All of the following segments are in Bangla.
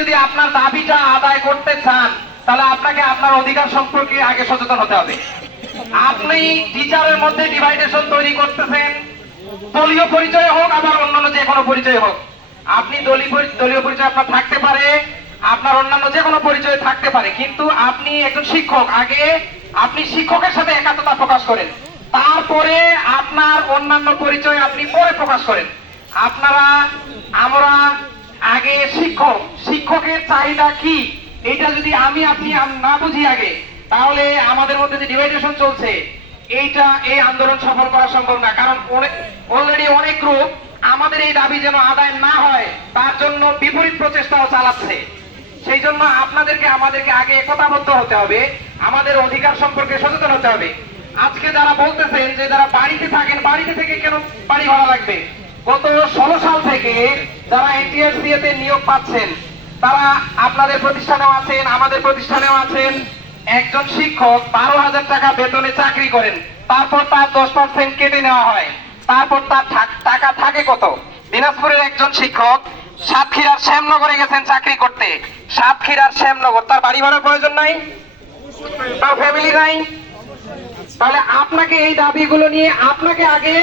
যদি আপনার দাবিটা আদায় করতে চান, তাহলে আপনাকে আপনার অধিকার সম্পর্কে আগে সচেতন হতে হবে। আপনি টিচারের মধ্যে ডিভাইডেশন তৈরি করতেছেন, দলীয় পরিচয় হোক, আবার অন্যান্য যে কোনো পরিচয় হোক। আপনি দলীয় পরিচয় আপনার থাকতে পারে, আপনার অন্যান্য যে কোনো পরিচয় থাকতে পারে, কিন্তু আপনি একজন শিক্ষক, আগে আপনি শিক্ষকের সাথে একাত্মতা প্রকাশ করেন। তারপরে আপনার অন্যান্য পরিচয় আপনি পরে প্রকাশ করেন। আপনারা আমরা শিক্ষকের চাহিদা কি? এটা যদি আমি আপনি না বুঝি আগে, তাহলে আমাদের মধ্যে যে ডিভাইডেশন চলছে, এইটা এই আন্দোলন সফল করা সম্ভব না। কারণ অলরেডি অনেক গ্রুপ আমাদের এই দাবি যেন আদায় না হয়, তার জন্য বিপরীত প্রচেষ্টাও চালাচ্ছে। সেই জন্য আপনাদেরকে, আমাদেরকে আগে একতাবদ্ধ হতে হবে, আমাদের অধিকার সম্পর্কে সচেতন হতে হবে। আজকে যারা বলতেছেন যে যারা বাড়িতে থাকেন, বাড়িতে থেকে কেন বাড়ি ভাড়া লাগবে? গত ষোলো সাল থেকে যারা এনটিএসসি তে নিয়োগ পাচ্ছেন তারা আপনাদের প্রতিষ্ঠানেও আছেন, আমাদের প্রতিষ্ঠানেও আছেন। একজন শিক্ষক বারো হাজার টাকা বেতনে চাকরি করেন, তারপর তার দশ পার্সেন্ট কেটে নেওয়া হয়। তারপর তার টাকা থাকে কত? দিনাজপুরের একজন শিক্ষক সাতক্ষীরার শ্যামনগরে গেছেন চাকরি করতে। সাতক্ষীরার শ্যামনগর, তার বাড়ি ভাড়ার প্রয়োজন নাই? তার ফ্যামিলি নাই? তাহলে আপনাকে এই দাবিগুলো নিয়ে আপনাকে আগে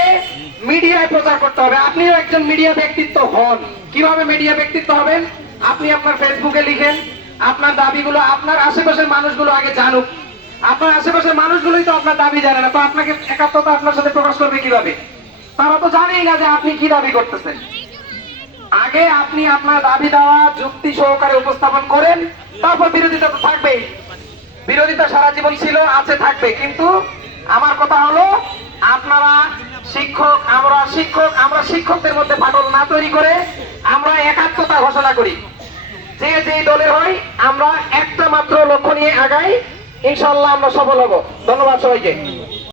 মিডিয়ায় প্রচার করতে হবে। আপনিও একজন মিডিয়া ব্যক্তিত্ব হন। কীভাবে মিডিয়া ব্যক্তিত্ব হবেন? আপনি আপনার ফেসবুকে লিখেন, আপনার দাবিগুলো, আপনার আশেপাশের মানুষগুলো আগে জানুক। আপনার আশেপাশের মানুষগুলোই তো আপনার দাবি জানে না, তো আপনাকে একাত্মতা আপনার সাথে প্রকাশ করবে কীভাবে? তারা তো জানেই না যে আপনি কি দাবি করতেছেন। আগে আপনি আপনার দাবি দেওয়া, যুক্তি সহকারে উপস্থাপন করেন, তারপর বিরোধিতা তো থাকবেই। বিরোধিতা সারা জীবন ছিল, আছে, থাকবে। কিন্তু আমার কথা হলো, আপনারা শিক্ষক, আমরা শিক্ষক, আমরা শিক্ষকদের মধ্যে ফাটল না তৈরি করে, আমরা একাত্মতা ঘোষণা করি। যে যে দলের হয়, আমরা একটা মাত্র লক্ষ্য নিয়ে আগাই, ইনশাল্লাহ আমরা সফল হব। ধন্যবাদ সবাইকে।